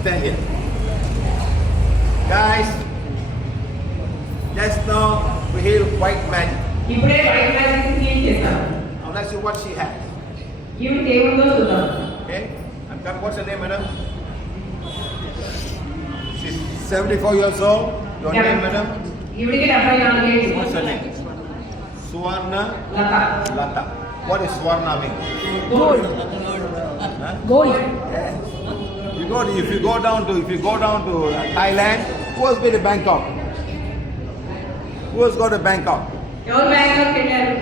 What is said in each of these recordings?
stand here. Guys, just now we hear white magic. ఇప్పుడే white magic clean చేస్తాం. Now let's see what she has. ఈవిడ ఏముందో చూద్దాం. Okay? And come, what's her name, madam? She's 74 years old. Your Yeah. name, madam? ఈవిడికి 74 ఏళ్ళు. What's her name? Suvarna Latha. Lata. What is Swarna mean? Gold. Huh? Gold. If you go down to Thailand, who has been to Bangkok? Who has gone to Bangkok? ఎవరు బ్యాంకాక్ వెళ్ళారు?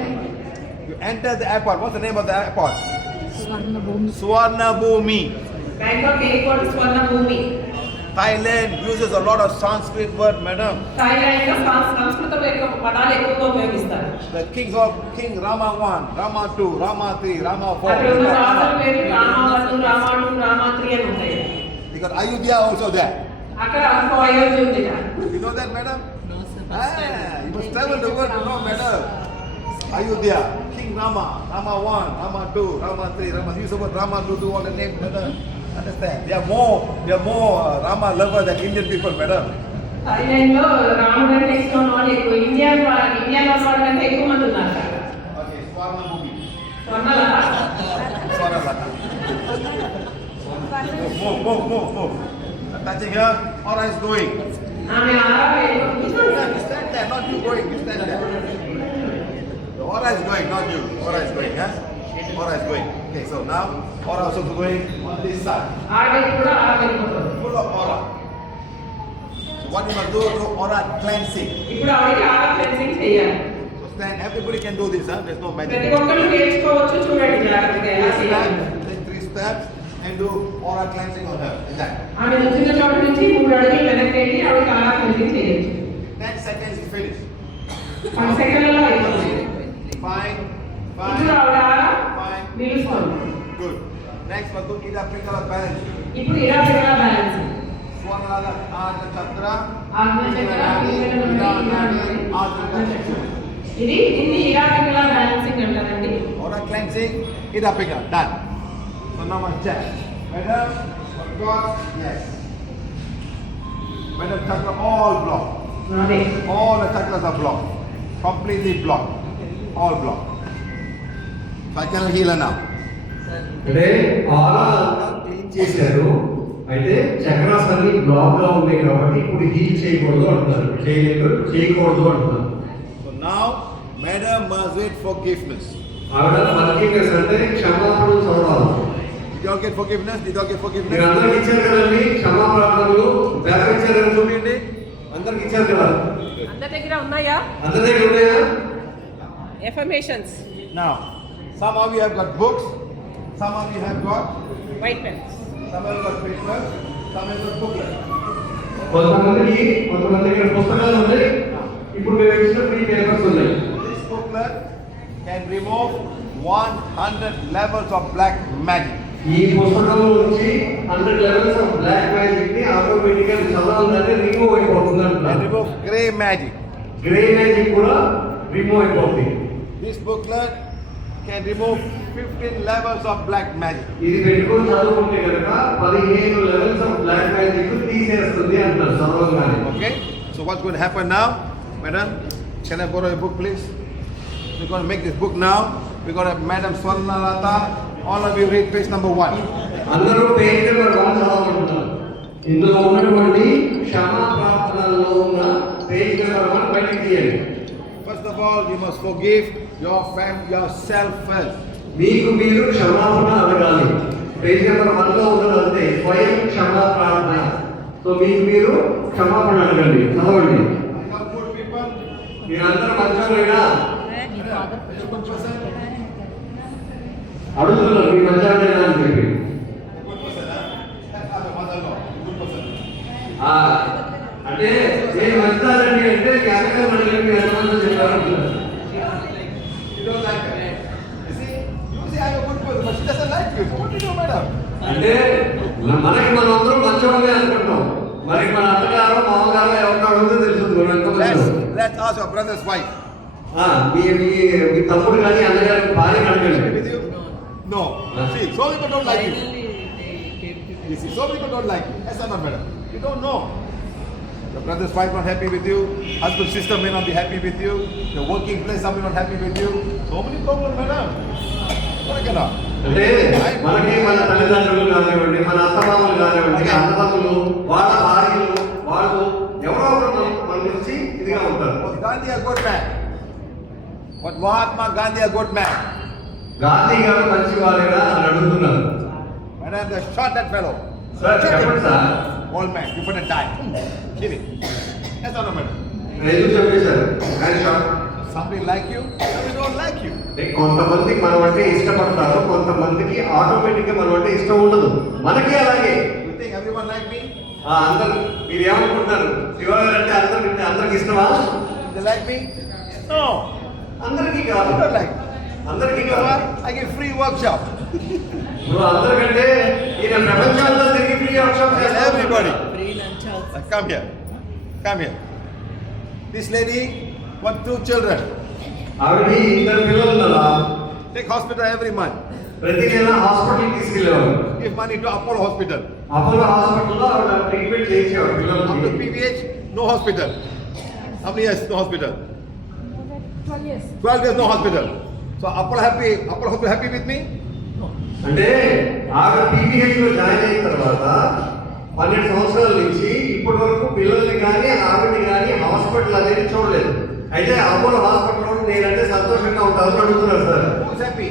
You enter the airport. What's the name of the airport? Swarna Bhumi. Bangkok airport స్వర్ణ భూమి. Thailand uses a lot of Sanskrit word, madam. Thailand లో సంస్కృత పదాలు ఎక్కువగా ఉపయోగిస్తారు. The kings of King Rama 1, Rama 2, Rama 3, Rama 4. అక్కడ ఉన్న రాజుల పేరు రామ 1, రామ 2, రామ 3 అని ఉంటాయి. Because Ayodhya also there. అక్కడ అయోధ్య ఉంది. You know that, madam? You must travel the world to know, madam. Ayodhya, King Rama, Rama 1, Rama 2, Rama 3, Rama. Use the word Rama to do all the names, madam. Understand? They are more Rama lovers than Indian people, madam. Thailand లో రాముడు అంటే ఇష్టం వాళ్ళు ఎక్కువ. ఇండియాలో వాళ్ళకంటే ఎక్కువ మంది ఉన్నారు. Okay, Swarna Bhumi. Swarnalatha. Swarna Lata. Move. Touching her, or is going. ఆమె You stand there, not you going. You stand there. The aura is going, not you. Aura is going, huh? Aura is going. Okay, so now aura also going on this side. ఆడకి కూడా ఆడకపోతుంది. Full of aura. So what you must do aura cleansing. ఇప్పుడు ఆవిడకి ఆడ క్లెన్సింగ్ చేయాలి. So stand. Everybody can do this, huh? There's no ప్రతి magic. ఒక్కరు నేర్చుకోవచ్చు. చూడండి జాగ్రత్తగా ఎలా చేయాలి. Take 3 steps and do aura cleansing on her. Is that? ఆమె నుంచిన చోట నుంచి 3 అడుగులు వెనక్కి వెళ్ళి ఆవిడకి ఆడ క్లెన్సింగ్ చేయొచ్చు. 10 seconds is finished. 10 సెకండ్లలో అయిపోతుంది. Fine. ఇప్పుడు ఆవిడ ఆడ Fine. నిలుస్తుంది. Good. Next, we'll do Ida Pingala balance. ఇప్పుడు ఇలా పెట్టాల బ్యాలెన్స్. Swarnala Adha Chakra. ఆజ్ఞచక్ర ఇది ఇరాటికల బ్యాలెన్సింగ్ అంటారండి. Aura cleansing, Ida Pingala. Done. So now must check. Madam, God, yes. Madam, chakra all blocked. అదే All the chakras are blocked. Completely blocked. All blocked. So I cannot heal her now. అంటే ఆరా క్లీన్ చేశారు. అయితే చక్రాస్ అన్ని బ్లాక్ గా ఉన్నాయి కాబట్టి ఇప్పుడు హీల్ చేయకూడదు అంటున్నారు. చేయకూడదు అంటున్నారు. So now, Madam must wait forgiveness. ఆవిడ ఫర్గివ్నెస్ అంటే క్షమాపణ చదవాలి. Did you all get forgiveness? Did you all get మీరు forgiveness? అందరికి ఇచ్చారు కదండి క్షమాపణలు. బ్యాక్ ఇచ్చారని చూపించండి. అందరికి ఇచ్చారు కదా. అందరి దగ్గర ఉన్నాయా అందరి దగ్గర ఉన్నాయా? Affirmations Now, some of you have got books, some of you have got, white pens. some have got paper, some have got booklet. కొంతమంది దగ్గర పుస్తకాలు ఉన్నాయి. ఇప్పుడు మేము ఇచ్చిన ఫ్రీ పేపర్స్ ఉన్నాయి. This booklet can remove 100 levels of black magic. ఈ పుస్తకంలో నుంచి 100 లెవెల్స్ ఆఫ్ బ్లాక్ మ్యాజిక్ ని ఆటోమేటిక్ గా చదవాలంటే రిమూవ్ అయిపోతుంది And అంటున్నారు. remove grey magic. Grey magic కూడా రిమూవ్ అయిపోతుంది. This booklet can remove 15 levels of black magic. ఇది పెట్టుకొని చదువుకుంటే కనుక 15 లెవెల్స్ ఆఫ్ బ్లాక్ మ్యాజిక్ తీసేస్తుంది అంటారు చదవగానే. Okay? So what's going to happen now? Madam, can I borrow a book please? We're going to make this book now. We're going to have Madam Swarna Lata. All of you read page number 1. అందరూ page number 1 చదవాలనుకుంటున్నారు. ఇందులో ఉన్నటువంటి క్షమా ప్రార్థనలో ఉన్న page number 1 బయటికి తీయండి. First of all, you must forgive yourself first. మీకు మీరు క్షమాపణ అడగాలి. పేజ్ నెంబర్ 1 లో ఉన్నదంటే స్వయం క్షమా ప్రార్థన. సో మీకు మీరు క్షమాపణ అడగండి. చదవండి. You are good people. మీరందరూ మంచోళ్ళేనా? అడుగుతున్నారు మీ మంచోళ్ళేనా అని చెప్పి. Good person, huh? That's not the mother-in-law. Good person. అంటే నేను మంచిదానండి అంటే జ్ఞాపకం అడగండి మీరు ఎంతమంది చెప్పారు. You don't like her. You see I'm a good person, but she doesn't like you. So what do you do, madam? అంటే మనకి మనం అందరం మంచోళ్ళమే అనుకుంటాం. మరి మన అత్తగారు మామగారు ఎవరిని అడిగితే తెలుస్తుంది మనం ఎంత మంచోళ్ళం. Let's ask your brother's wife. మీ తమ్ముడు కానీ అన్నగారి భార్య అడగండి. With you? No. See, so people don't like you. You see, so people don't like you. Yes or not, madam? You don't know. Your brother's wife not happy with you. Husband's sister may not be happy with you. Your working place, somebody not happy with you. So many problems, madam. What can I? అంటే మనకి మన తల్లిదండ్రులు కానివ్వండి, మన అత్తమామలు కానివ్వండి, అన్నదమ్ములు, వాళ్ళ భార్యలు, వాళ్ళు ఎవరో ఒకరు మన గురించి ఇదిగా ఉంటారు. Was Gandhi a good man? Was Mahatma Gandhi a good man? Gandhi గారు మంచి వారేనా అని అడుగుతున్నారు. Madam, they shot that fellow. Sir చెప్పండి sir. Old man, you better die. Kill him. Yes or no, madam? ఎందుకు చెప్పేశారు? ఆయన shock. Somebody like you, somebody don't like you. కొంతమంది మనం అంటే ఇష్టపడతారు, కొంతమందికి ఆటోమేటిక్ గా మనం అంటే ఇష్టం ఉండదు. మనకి అలాగే. You think everyone like me? అందరు మీరు ఏమనుకుంటున్నారు? శివగారు అంటే అందరికి ఇష్టమా? They like me? No. అందరికీ I కాదు. don't like. అందరికీ You know కాదు. what? I give free workshop. నువ్వు అందరికంటే ఈయన ప్రపంచంలో తిరిగి ఫ్రీ వర్క్షాప్ Tell చేస్తావు. everybody. Free lunch also. Come here. Come here. This lady got 2 children. ఆవిడ ఇద్దరు పిల్లలు ఉన్నారా? Take hospital every month. ప్రతి నెల హాస్పిటల్ తీసుకెళ్ళేవారు. Give money to Apollo Hospital. Apollo హాస్పిటల్లో ఆవిడ ట్రీట్మెంట్ చేయించేవారు After పిల్లలకి. PVH, no hospital. How many years no hospital? 12 years. 12 years no hospital. So Apollo Hospital happy with me? అంటే ఆవిడ పీవీహెచ్ లో జాయిన్ అయిన తర్వాత 12 సంవత్సరాల నుంచి ఇప్పటి వరకు పిల్లల్ని కానీ ఆవిడని కానీ హాస్పిటల్ అనేది చూడలేదు. అయితే అపోలో హాస్పిటల్లో నేనంటే సంతోషంగా ఉంటాను అడుగుతున్నారు సార్. Who's happy?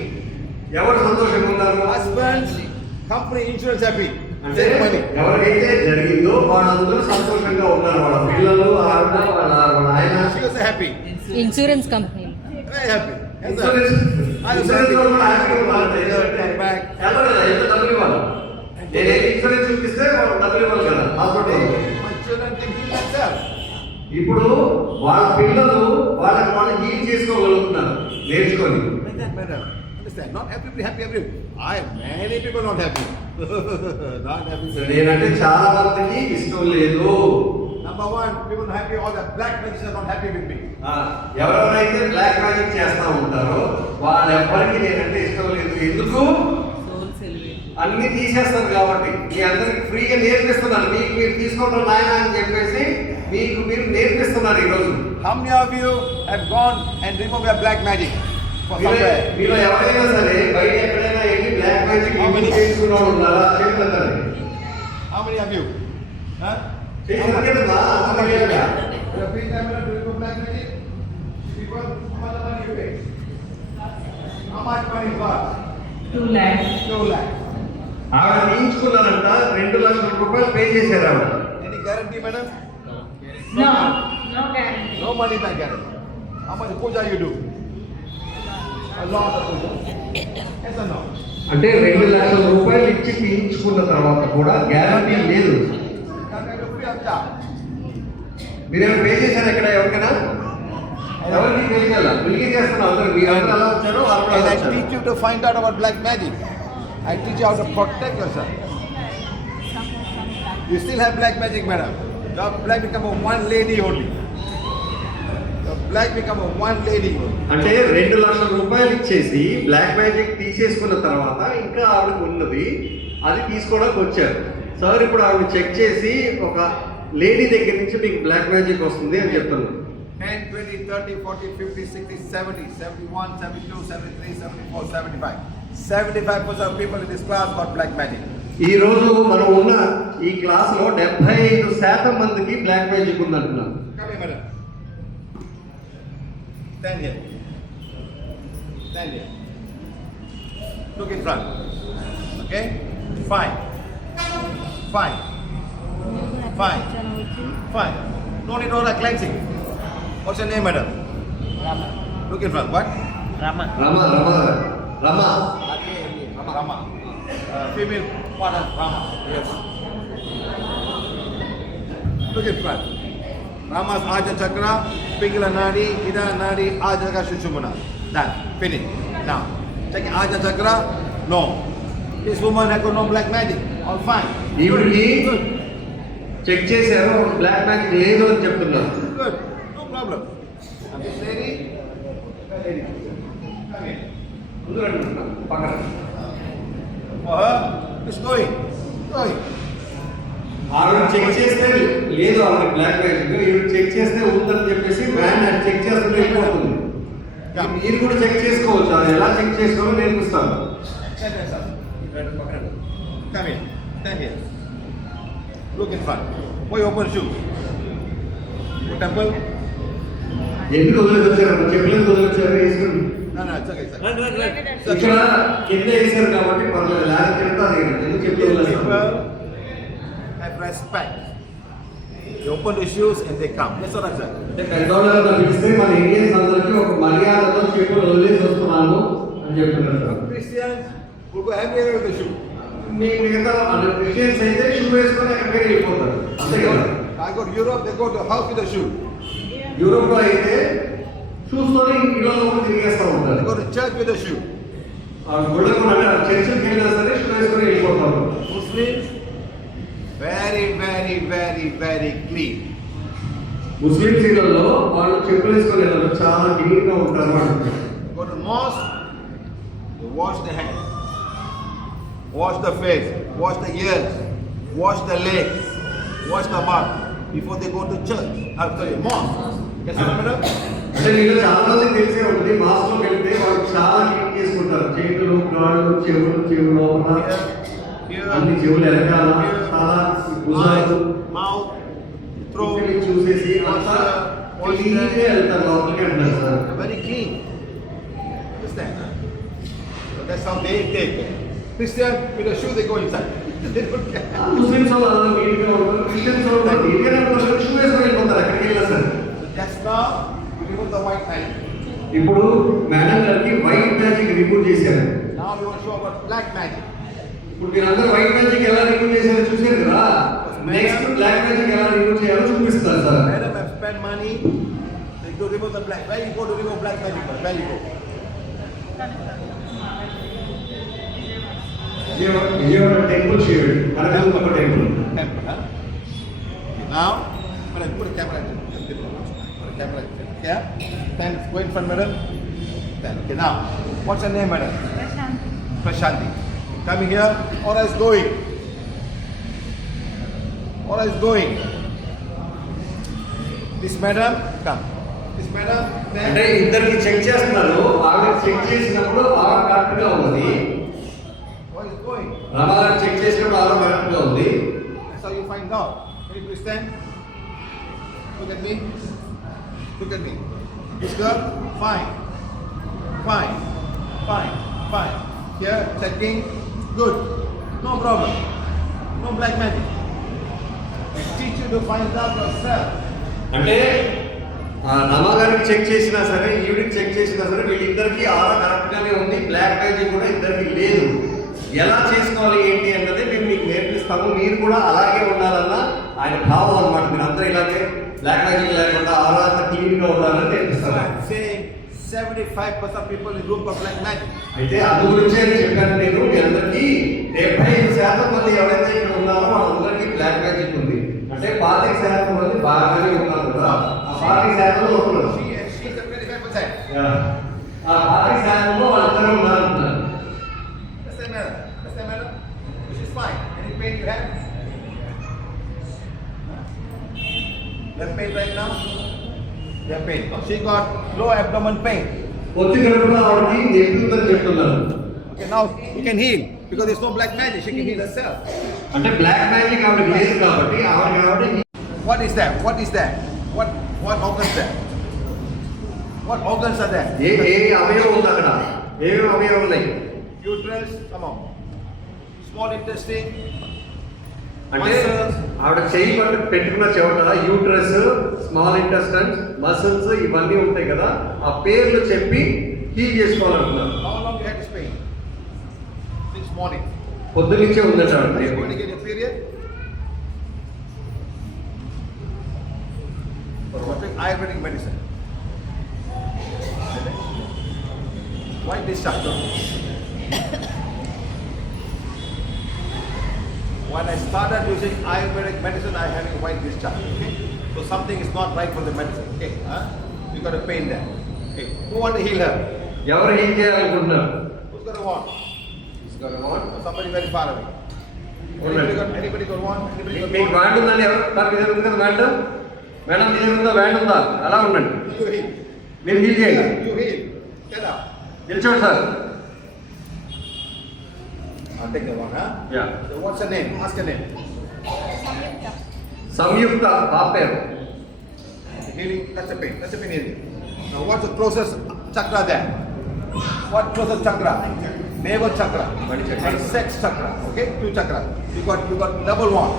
ఎవరు సంతోషంగా ఉన్నారు? Husbands, company, insurance happy. అంటే Save money. ఎవరికైతే జరిగిందో వాళ్ళందరూ సంతోషంగా ఉన్నారు. వాళ్ళ పిల్లలు, ఆవిడ, వాళ్ళ ఆయన. She was happy. Insurance company. Very happy. Yes, sir. Insurance లో కూడా హ్యాపీగా ఉన్నారు. ఎలా కదా ఎంత డబ్బులు ఇవ్వాలి? నేనే ఇన్సూరెన్స్ చూపిస్తే వాళ్ళు డబ్బులు ఇవ్వాలి కదా hospital. My children can heal themselves. ఇప్పుడు వాళ్ళ పిల్లలు వాళ్ళు హీల్ చేసుకోగలుగుతున్నారు నేర్చుకొని. Like that, madam. Understand? Not everybody happy. Many people not happy. Not happy. నేనంటే చాలా మందికి ఇష్టం లేదు. Number 1, people not happy. All the black magicians are not happy with me. ఎవరెవరైతే బ్లాక్ మ్యాజిక్ చేస్తా ఉంటారో వాళ్ళెవ్వరికి నేనంటే ఇష్టం లేదు. ఎందుకు? Soul salvation. అన్ని తీసేస్తారు కాబట్టి. మీ అందరికి ఫ్రీగా నేర్పిస్తున్నారు. మీకు మీరు తీసుకోవడం నాయన అని చెప్పేసి మీకు మీరు నేర్పిస్తున్నారు ఈరోజు. How many of you have gone and removed your black magic for somewhere? మీలో ఎవరైనా సరే బయట ఎక్కడైనా వెళ్ళి బ్లాక్ మ్యాజిక్ చేసుకున్న వాళ్ళు ఉన్నారా? చేతులండి. How many of you? Huh? చేతులకేదమ్మా అందరూ వెళ్ళా. You have been there to remove black magic? People, how much money you pay? How much money for? 2 lakhs. 2 lakhs. ఆవిడ తీయించుకున్నారంట 2 లక్షల రూపాయలు పే చేశారు ఆవిడ. Any guarantee, madam? No, no guarantee. No money back guarantee. How much puja you do? A lot of puja. Yes or no? అంటే 2 లక్షల రూపాయలు ఇచ్చి తీయించుకున్న తర్వాత కూడా గ్యారంటీ లేదు. Can't get a free of charge. మీరేమైనా పే చేశారు ఎక్కడ ఎవరికైనా? ఎవరికి పే చేయాలి? బిల్లింగ్ చేస్తున్నారు అందరూ. మీరు అందరూ అలా వచ్చారు, వాళ్ళు కూడా And అలా I వచ్చారు. teach you to find out about black magic. I teach you how to protect yourself. You still have black magic, madam. Your black become a one lady only. Your black become a one lady only. అంటే 2 లక్షల రూపాయలు ఇచ్చేసి black magic తీసేసుకున్న తర్వాత ఇంకా ఆవిడకి ఉన్నది అది తీసుకోవడానికి వచ్చారు. సార్ ఇప్పుడు ఆవిడ చెక్ చేసి ఒక లేడీ దగ్గర నుంచి మీకు బ్లాక్ మ్యాజిక్ వస్తుంది అని చెప్తున్నారు. 10, 20, 30, 40, 50, 60, 70, 71, 72, 73, 74, 75. 75% of people in this class got black magic. ఈ రోజు మనం ఉన్న ఈ క్లాస్ లో 75% మందికి బ్లాక్ మ్యాజిక్ ఉందంటున్నారు. Come here, madam. Stand here. Stand here. Look in front. Okay? Fine. Fine. Fine. Fine. No need to cleansing. What's your name, madam? Rama. Look in front. What? Rama. Rama రమ Rama Rama. Female partner, Rama. Yes. Look in front. Rama's Aja Chakra, Pingala Nadi, Ida Nadi, Aja Chakra, Shushumuna. Done. Finish. Now, check Aja Chakra. No. This woman has got no black magic. All fine. ఈవిడికి Good. Check చేశారు black magic లేదు అని చెప్తున్నారు. Good. No problem. And this lady? Lady. Come here. ముందు రండి, పక్కన. For her, it's going. Going. ఆవిడ చెక్ చేస్తే లేదు ఆవిడ బ్లాక్ మ్యాజిక్ ఈవిడ చెక్ చేస్తే ఉందని చెప్పేసి బ్రాండ్ అది చెక్ చేస్తుంటే వెళ్ళిపోతుంది. మీరు కూడా చెక్ చేసుకోవచ్చు, అది ఎలా చెక్ చేసుకోవాలో నేర్పిస్తాను. Stand here, sir. Come here. Stand here. Look in front. Why open shoe? Go temple? ఎందుకు వదిలేసి వచ్చారు? చెప్పులు వదిలేసి వచ్చారు వేసుకుని. No, it's okay, sir. ఇక్కడ కింద వేసారు కాబట్టి పర్లేదు, లేకపోతే తింటారు. ఎందుకు చెప్పులు వదిలేస్తారు? People have respect. They open the shoes and they come. That's what I said. అంటే పెద్దవాళ్ళతో పిలిస్తే మన ఇండియన్స్ అందరికీ ఒక మర్యాదతో చెప్పులు వదిలేసి వస్తున్నాను అని చెప్తున్నారు sir. Christians will go everywhere with the shoe. మీ మిగతా క్రిస్టియన్స్ అయితే షూ వేసుకొని ఎక్కడికి వెళ్ళిపోతారు, అంతే కదా. I go to Europe, they go to house with a shoe. Europe లో అయితే షూస్ తోని ఇంట్లో తిరిగేస్తూ They ఉంటారు. go to church with a shoe. ఆ గుళ్ళకు అంటే చర్చికి వెళ్ళినా సరే షూ వేసుకొని వెళ్ళిపోతారు. Muslims, very, very, very, very clean. ముస్లిం సీట్లలో వాళ్ళు చెప్పులు వేసుకొని వెళ్ళారు, చాలా క్లీన్ గా ఉంటారు వాళ్ళు. Go to mosque, you wash the hands, wash the face, wash the ears, wash the legs, wash the mouth before they go to church. I'm sorry, mosque. Yes, madam? అంటే మీరు చాలా మందికి తెలిసే ఉంటుంది, మాస్లోకి వెళ్తే వాళ్ళు చాలా క్లీన్ చేసుకుంటారు. చేతులు, కాళ్ళు, చెవులు లోపల Here, అన్ని చెవులు వెనకాల చాలా భుజాలు mouth, throat, త్రోట్ చూసేసి అంతా క్లీన్ గా వెళ్తారు లోపలికి అంటారు sir. very clean. Understand? So that's how they take it. Christian, with a shoe, they go inside. They don't care. Muslims వాళ్ళు అందరూ నీట్ గా ఉంటారు, క్రిస్టియన్స్ వాళ్ళు నీట్ గానే ఉంటారు, షూ వేసుకొని వెళ్ళిపోతారు ఎక్కడికి వెళ్ళినా sir. Just now, you remove the white line. ఇప్పుడు మేడం గారికి వైట్ మ్యాజిక్ రిమూవ్ చేశారు. Now we want to show about black magic. ఇప్పుడు మీరు అందరూ వైట్ మ్యాజిక్ ఎలా రిమూవ్ చేశారో చూశారు కదా, నెక్స్ట్ బ్లాక్ మ్యాజిక్ ఎలా రిమూవ్ చేయాలో చూపిస్తారు sir. Madam have spent money, they go remove the black. Where you go to remove black magic? Where you go? Vijayawada temple shade Kanakadurgamma temple. Temple, huh? Now, madam, put a camera. Put a camera. Yeah? Stand, go in front, madam. Stand. Okay, now, what's your name, madam? Prashanti. Coming here, or else going. Or else going. This madam, come. This madam, అంటే then. ఇద్దరికి చెక్ చేస్తున్నారు, ఆవిడ చెక్ చేసినప్పుడు ఆవిడ కరెక్ట్ గా ఉంది, What is going? రమాగారు చెక్ చేసినప్పుడు ఆవిడ కరెక్ట్ గా ఉంది. That's how you find out. Can you stand? Look at me. Look at me. This girl, fine. Fine. Fine. Fine. Here, checking. Good. No problem. No black magic. I teach you to find out yourself. అంటే రమాగారికి చెక్ చేసినా సరే, ఈవిడికి చెక్ చేసినా సరే, వీళ్ళిద్దరికి ఆరా కరెక్ట్ గానే ఉంది, బ్లాక్ మ్యాజిక్ కూడా ఇద్దరికి లేదు. ఎలా చేసుకోవాలి ఏంటి అన్నది మేము మీకు నేర్పిస్తాము. మీరు కూడా అలాగే ఉండాలన్న ఆయన భావం అన్నమాట. మీరు అందరూ ఇలాగే బ్లాక్ మ్యాజిక్ లేకుండా ఆరా క్లీన్ గా ఉండాలని So నేర్పిస్తారు. I'm saying 75% people in group of black magic. అయితే అందు గురించే చెప్పాను నేను మీ అందరికీ 75% మంది ఎవరైతే ఇక్కడ ఉన్నారో వాళ్ళందరికీ బ్లాక్ మ్యాజిక్ ఉంది. అంటే 25% మంది బాగానే ఉన్నారు కదా, ఆ 40% ఒకరు. She's the 25%. ఆ 40% లో వాళ్ళందరూ ఉన్నారంటున్నారు. Understand, madam? Understand, madam? She's fine. Any pain you have? You have pain right now? You have pain. She got low abdomen pain. పొత్తి కడుపులో ఆవిడకి నొప్పి ఉందని చెప్తున్నారు. Okay, now you can heal because there's no black magic. She can heal herself. అంటే black magic ఆవిడకి లేదు కాబట్టి ఆవిడ What is that? What is that? What organs there? What organs are there? ఏ ఏ అవయవం ఉంది అక్కడ, ఏమేమి అవయవం ఉన్నాయి Uterus, come on. Small intestine. అంటే Muscles. ఆవిడ చెయ్యి పట్టు పెట్టుకున్న చెవట యూట్రస్, స్మాల్ ఇంటెస్టైన్స్, మసిల్స్ ఇవన్నీ ఉంటాయి కదా, ఆ పేర్లు చెప్పి హీల్ చేసుకోవాలంటున్నారు. How long you had this pain? Since morning. పొద్దున్నుంచే ఉందట Are you ఆవిడ. going to get your period? Or what is Ayurvedic medicine? Why this chapter? When I started using Ayurvedic medicine, I having white discharge. Okay, so something is not right for the medicine. Okay, you got a pain there. Okay, who want to heal her? ఎవరు హీల్ చేయాలనుకుంటున్నారు? Who's got a want? Or somebody very far away. Anybody got one? Anybody got మీకు one? Wand ఉందండి ఎవరు సార్ మీ దగ్గర ఉంది కదా wand madam మీ దగ్గర ఉందా వ్యాండ్ ఉందా అలా ఉండండి You heal. మీరు హీల్ చేయండి You heal. Get up. నిల్చోండి sir I'll take that one, huh? Yeah So what's her name? Ask her name. Samyuktha పాప పేరు Healing, that's the pain. That's the pain area. Now what's the closest chakra there? What closest chakra? Navel chakra. And sex chakra. Okay? 2 chakras. You got double one.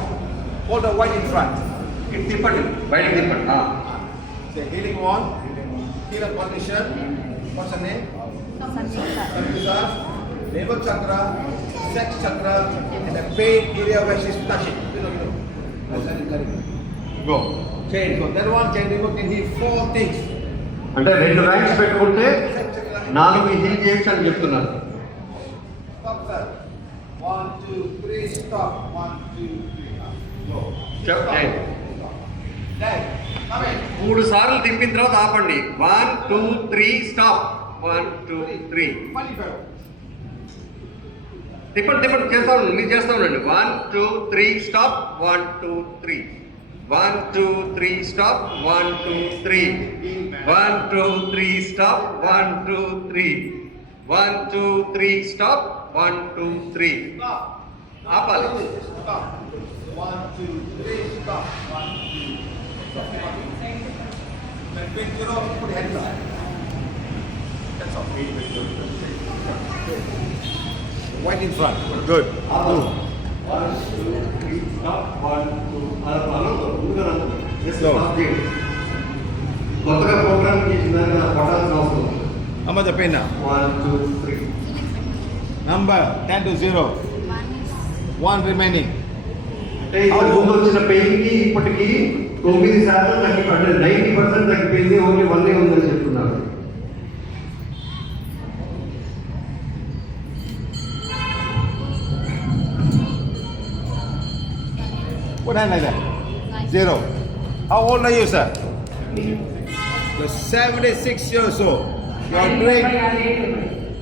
Hold the white in front. ఇటు తిప్పండి బయటకు తిప్పండి Say healing one. Healer condition. What's her name? Samyuta. Navel chakra. Sex chakra. And the pain area where she's touching. You know. Go. Change. So that one can heal 4 things. అంటే 2 ర్యాంక్స్ పెట్టుకుంటే 4 హీల్ చేయొచ్చు అని చెప్తున్నారు Stop, sir. 1, 2, 3, stop. 1, 2, 3, go. Stop. Stop. Hey. Stop. Dad, come in. 3 సార్లు తిప్పిన తర్వాత ఆపండి 1 2 3 స్టాప్ 1 2 3 Funny fellow. తిప్పండి చేస్తా ఉండండి మీరు చేస్తా ఉండండి 1 2 3 స్టాప్ 1 2 3 1 2 3 స్టాప్ 1 2 3 1 2 3 స్టాప్ 1 2 3 1 2 3 స్టాప్ 1 2 3 Stop. ఆపాలి Stop. 1, 2, 3, stop. 1, 2, stop. Then bend your own, put your hands up. That's all. White in front. Good. ఆపాలి 1 2 3 స్టాప్ 1 2 Slow. కొత్తగా ప్రోగ్రామ్ చేసిన దాన్ని పట్టాల్సిన అవసరం ఉంది. How much the pain now? 1 2 3 Number 10 to 0. 1 remaining. అంటే ఇంతకు ముందు వచ్చిన పెయిన్ కి ఇప్పటికి 9% తగ్గిపోయింది 90% తగ్గిపోయింది ఓన్లీ 1 ఉందని చెప్తున్నారు Put hand like that. 0. How old are you, sir? You're 76 years old.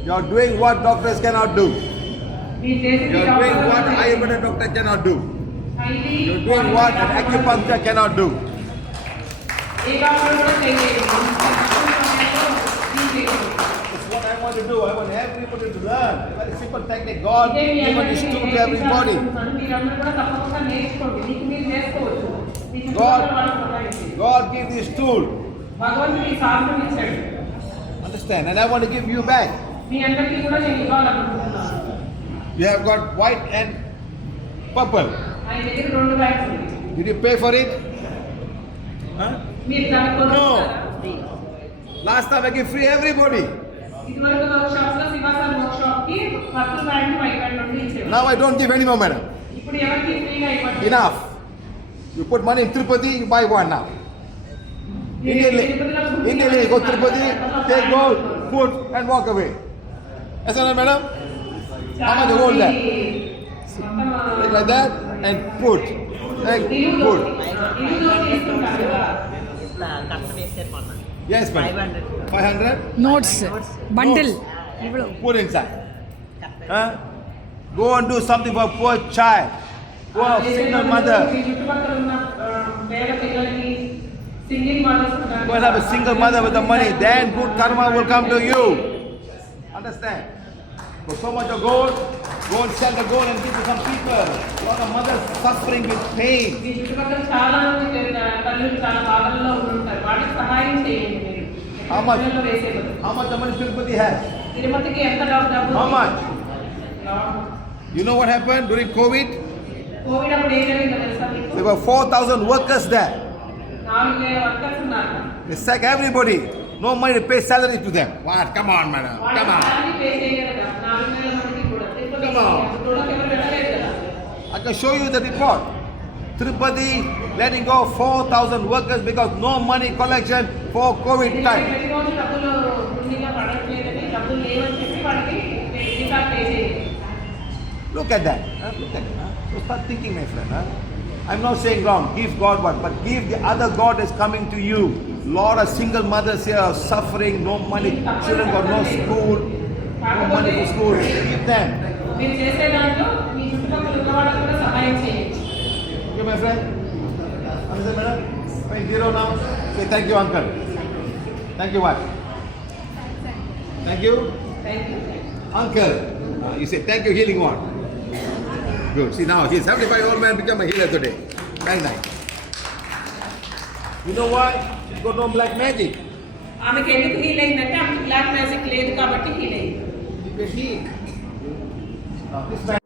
You're doing what doctors cannot do. You're doing what Ayurveda doctor cannot do. You're doing what an acupuncture cannot do. That's what I want to do. I want everybody to learn. A very simple technique. God given this tool to everybody. God gave this tool. Understand? And I want to give you back. You have got white and purple. Did you pay for it? Huh? No. Last time I gave free everybody. Now I don't give any more, madam. Enough. You put money in Tirupati, you buy one now. Immediately go Tirupati, take gold, put and walk away. Yes or no, madam? How much gold there? Take like that and put. Take, put. Yes, madam. 500? Notes. Bundle. Put inside. Huh? Go and do something for poor child, poor single mother. Go and have a single mother with the money, then good karma will come to you. Understand? For so much of gold, go and sell the gold and give to some people. A lot of mothers suffering with pain. How much? How much the money Tirupati has? How much? You know what happened during COVID? There were 4,000 workers there. They sack everybody. No money to pay salary to them. What? Come on, madam. Come on. Come on. I can show you the report. Tirupati letting go 4,000 workers because no money collection for COVID time. Look at that. Look at it. So start thinking, my friend. I'm not saying wrong. Give God one, but give the other God is coming to you. Lot of single mothers here are suffering, no money, children got no school, no money for school. Give them. చుట్టుపక్కల ఉన్న వాళ్ళకు కూడా సహాయం చేయొచ్చు. Okay, my friend. Understand, madam? Point zero now. Say thank you, uncle. Thank you, what? Thank you, thank you. uncle. You say thank you, healing one. Good. See now, he's 75-year-old man become a healer today. Very nice. You know why? She's got no black magic. ఆమెకి ఎందుకు హీల్ అయిందంటే ఆమెకి black magic లేదు కాబట్టి హీల్ అయింది. She can heal. This man.